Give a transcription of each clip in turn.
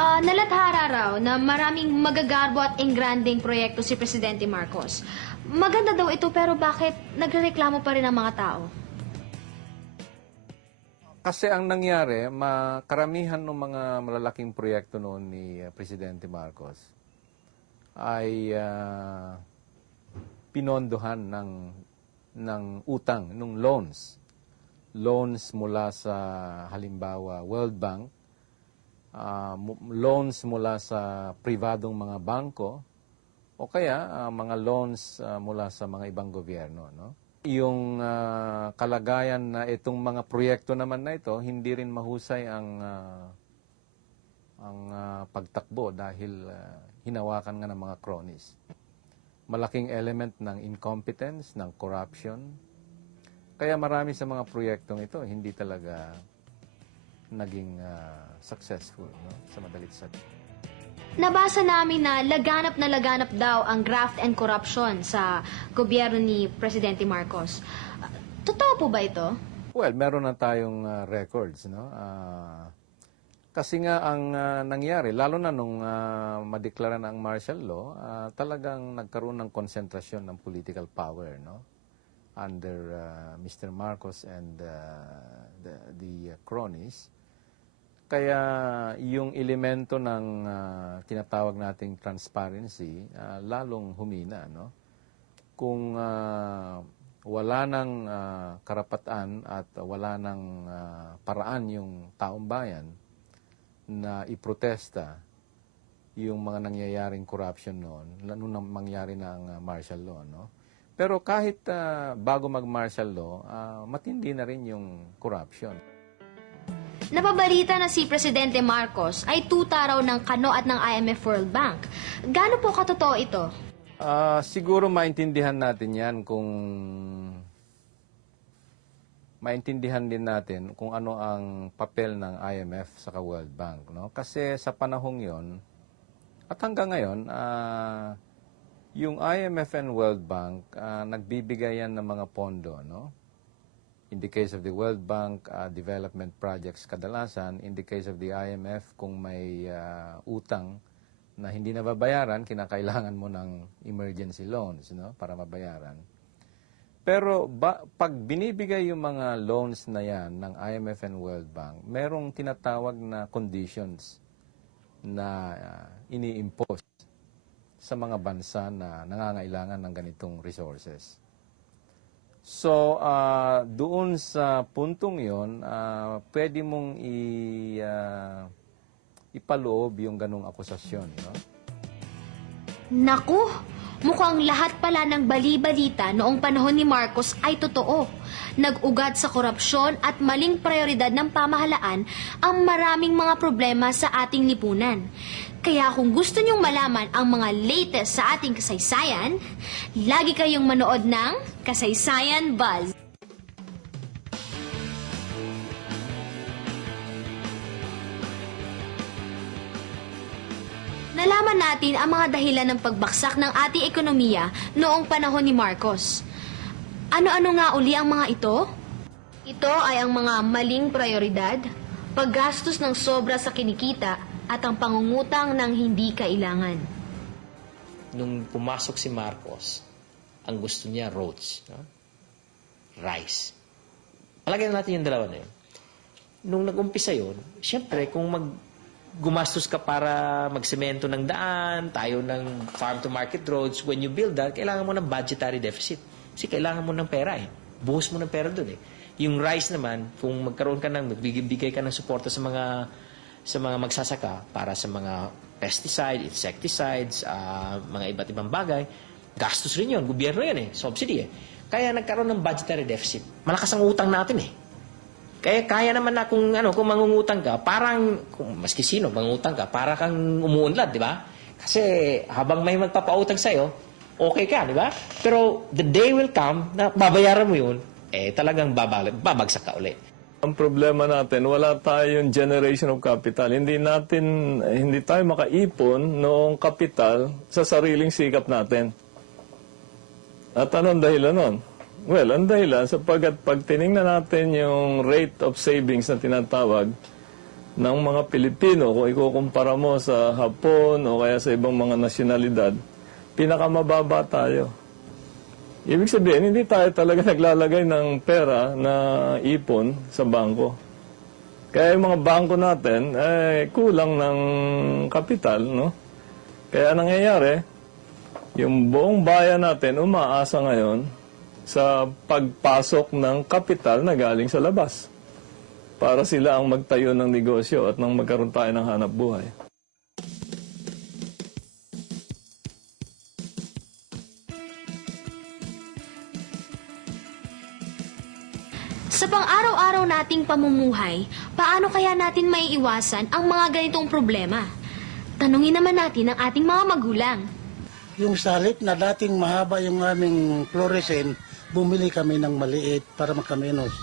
Ah, nalathara raw na maraming magagarbo at engranding proyekto si Presidente Marcos. Maganda daw ito pero bakit nagrereklamo pa rin ang mga tao? Kasi ang nangyari, ma karamihan ng mga malalaking proyekto noon ni uh, Presidente Marcos ay ah, pinondohan ng ng utang, ng loans. Loans mula sa halimbawa World Bank, mu- loans mula sa pribadong mga bangko o kaya ah, mga loans ah, mula sa mga ibang gobyerno, no? Yung ah, kalagayan na itong mga proyekto naman na ito, hindi rin mahusay ang ah, ang ah, pagtakbo dahil ah, hinawakan nga ng mga cronies. Malaking element ng incompetence, ng corruption. Kaya marami sa mga proyektong ito hindi talaga naging ah, successful no? sa madalit sabi. Nabasa namin na laganap na laganap daw ang graft and corruption sa gobyerno ni Presidente Marcos. Ah, Totoo po ba ito? Well, meron na tayong ah, records, no? Ah, kasi nga ang ah, nangyari, lalo na nung uh, madeklara na ang martial law, ah, talagang nagkaroon ng konsentrasyon ng political power, no? Under ah, Mr. Marcos and ah, the, the ah, cronies. Kaya yung elemento ng ah, tinatawag nating transparency ah, lalong humina, no? Kung ah, wala ng ah, karapatan at wala ng ah, paraan yung taong bayan na iprotesta yung mga nangyayaring corruption noon, na mangyari ang ah, martial law, no? Pero kahit ah, bago mag-martial law, ah, matindi na rin yung corruption. Napabalita na si Presidente Marcos ay tuta raw ng kano at ng IMF World Bank. Gaano po katotoo ito? Ah, siguro maintindihan natin 'yan kung maintindihan din natin kung ano ang papel ng IMF sa World Bank, no? Kasi sa panahong 'yon at hanggang ngayon, ah, yung IMF and World Bank ah, nagbibigay yan ng mga pondo, no? In the case of the World Bank, ah, development projects kadalasan. In the case of the IMF, kung may ah, utang na hindi nababayaran, kinakailangan mo ng emergency loans no, para mabayaran. Pero ba, pag binibigay yung mga loans na yan ng IMF and World Bank, merong tinatawag na conditions na ah, ini-impose sa mga bansa na nangangailangan ng ganitong resources. So, ah, doon sa puntong yon, ah, pwede mong i, ah, ipaloob yung ganong akusasyon. No? Naku! Mukhang lahat pala ng bali-balita noong panahon ni Marcos ay totoo. Nag-ugat sa korupsyon at maling prioridad ng pamahalaan ang maraming mga problema sa ating lipunan. Kaya kung gusto nyong malaman ang mga latest sa ating kasaysayan, lagi kayong manood ng Kasaysayan Buzz. Nalaman natin ang mga dahilan ng pagbaksak ng ating ekonomiya noong panahon ni Marcos. Ano-ano nga uli ang mga ito? Ito ay ang mga maling prioridad, paggastos ng sobra sa kinikita at ang pangungutang ng hindi kailangan. nung pumasok si Marcos, ang gusto niya roads, no? rice. Palagyan natin yung dalawa na yun. Nung nag-umpisa yun, syempre, kung mag gumastos ka para magsemento ng daan, tayo ng farm-to-market roads, when you build that, kailangan mo ng budgetary deficit. Kasi kailangan mo ng pera eh. Buhos mo ng pera doon eh. Yung rice naman, kung magkaroon ka ng, magbigay ka ng suporta sa mga sa mga magsasaka para sa mga pesticide, insecticides, ah, mga iba't ibang bagay, gastos rin yun. Gobyerno yan eh. Subsidy eh. Kaya nagkaroon ng budgetary deficit. Malakas ang utang natin eh. Kaya kaya naman na kung ano kung mangungutang ka, parang kung maski sino mangungutang ka, para kang umuunlad, di ba? Kasi habang may magpapautang sa okay ka, di ba? Pero the day will come na babayaran mo 'yun, eh talagang babal- babagsak ka uli. Ang problema natin, wala tayong generation of capital. Hindi natin, hindi tayo makaipon noong kapital sa sariling sikap natin. At anong dahilan nun? Well, ang dahilan sapagkat pag tiningnan natin yung rate of savings na tinatawag ng mga Pilipino, kung ikukumpara mo sa Hapon o kaya sa ibang mga nasyonalidad, pinakamababa tayo. Ibig sabihin, hindi tayo talaga naglalagay ng pera na ipon sa bangko. Kaya yung mga bangko natin, eh, kulang ng kapital, no? Kaya nangyayari, yung buong bayan natin umaasa ngayon sa pagpasok ng kapital na galing sa labas para sila ang magtayo ng negosyo at nang magkaroon tayo ng hanap buhay. Sa pang-araw-araw nating pamumuhay, paano kaya natin may iwasan ang mga ganitong problema? Tanungin naman natin ang ating mga magulang. Yung salip na dating mahaba yung aming fluorescent, bumili kami ng maliit para makamenos.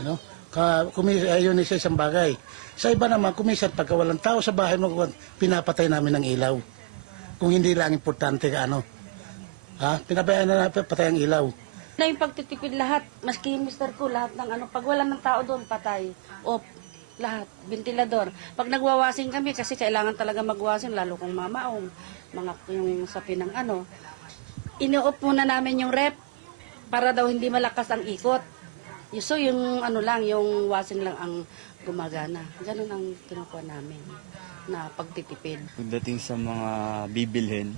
Ano? Ka, kumis, ayun isa isang bagay. Sa iba naman, kumisan pagka walang tao sa bahay mo, pinapatay namin ng ilaw. Kung hindi lang importante ka ano. Ha? Pinabayaan na natin patay ang ilaw. na yung pagtitipid lahat, maski mister ko, lahat ng ano, pag wala ng tao doon, patay. Off, lahat, ventilador. Pag nagwawasing kami, kasi kailangan talaga magwasing, lalo kung mamaong, mga yung sapi ng ano, ino-off muna namin yung rep, para daw hindi malakas ang ikot. So yung ano lang, yung wasing lang ang gumagana. Ganun ang kinukuha namin na pagtitipid. Pagdating sa mga bibilhin,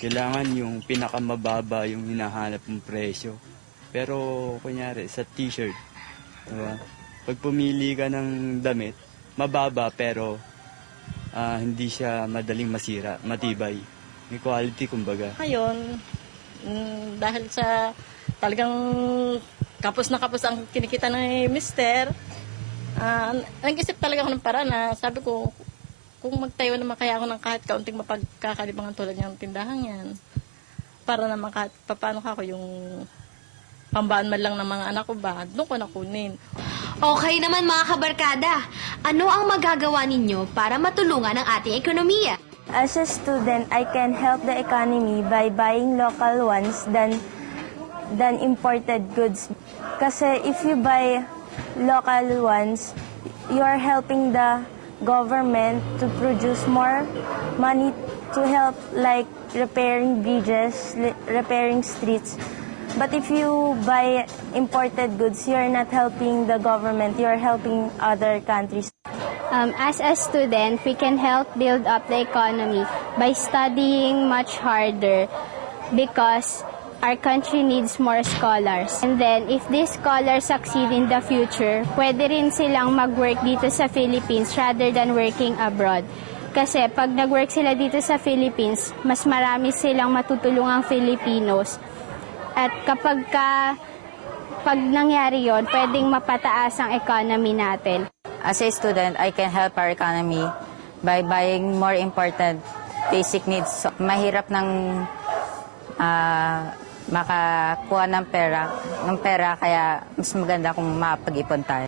kailangan yung pinakamababa yung hinahanap ng presyo. Pero kunyari sa t-shirt, diba? pag pumili ka ng damit, mababa pero ah, hindi siya madaling masira, matibay. May quality kumbaga. Ngayon, mm, dahil sa talagang kapos na kapos ang kinikita ng mister, ah, nag-isip talaga ako ng para na sabi ko, kung magtayo naman kaya ako ng kahit kaunting mapagkakalibangan tulad ng tindahan yan, para naman kahit paano ako yung pambaan man lang ng mga anak ko ba, doon ko nakunin. Okay naman mga kabarkada, ano ang magagawa ninyo para matulungan ang ating ekonomiya? As a student, I can help the economy by buying local ones than than imported goods. Kasi if you buy local ones, you are helping the government to produce more money to help like repairing bridges, repairing streets. But if you buy imported goods, you're not helping the government, you're helping other countries. Um, as a student, we can help build up the economy by studying much harder because our country needs more scholars. And then, if these scholars succeed in the future, pwede rin silang mag-work dito sa Philippines rather than working abroad. Kasi pag nag-work sila dito sa Philippines, mas marami silang matutulungang Filipinos. At kapag ka, pag nangyari yon, pwedeng mapataas ang economy natin. As a student, I can help our economy by buying more important basic needs. So, mahirap ng ah, makakuha ng pera, ng pera kaya mas maganda kung makapag-ipon tayo.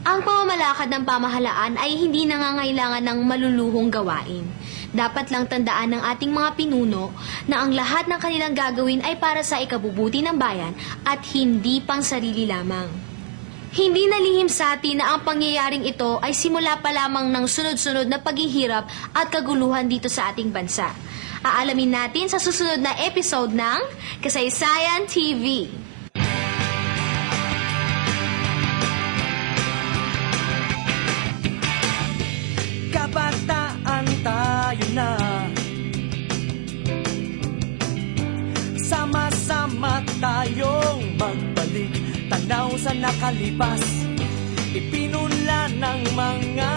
Ang pamamalakad ng pamahalaan ay hindi nangangailangan ng maluluhong gawain. Dapat lang tandaan ng ating mga pinuno na ang lahat ng kanilang gagawin ay para sa ikabubuti ng bayan at hindi pang sarili lamang. Hindi nalihim sa atin na ang pangyayaring ito ay simula pa lamang ng sunod-sunod na paghihirap at kaguluhan dito sa ating bansa. Aalamin natin sa susunod na episode ng Kasaysayan TV. Kabataan tayo na Sama-sama tayong magbalik Tanaw sa nakalipas Ipinunla ng mga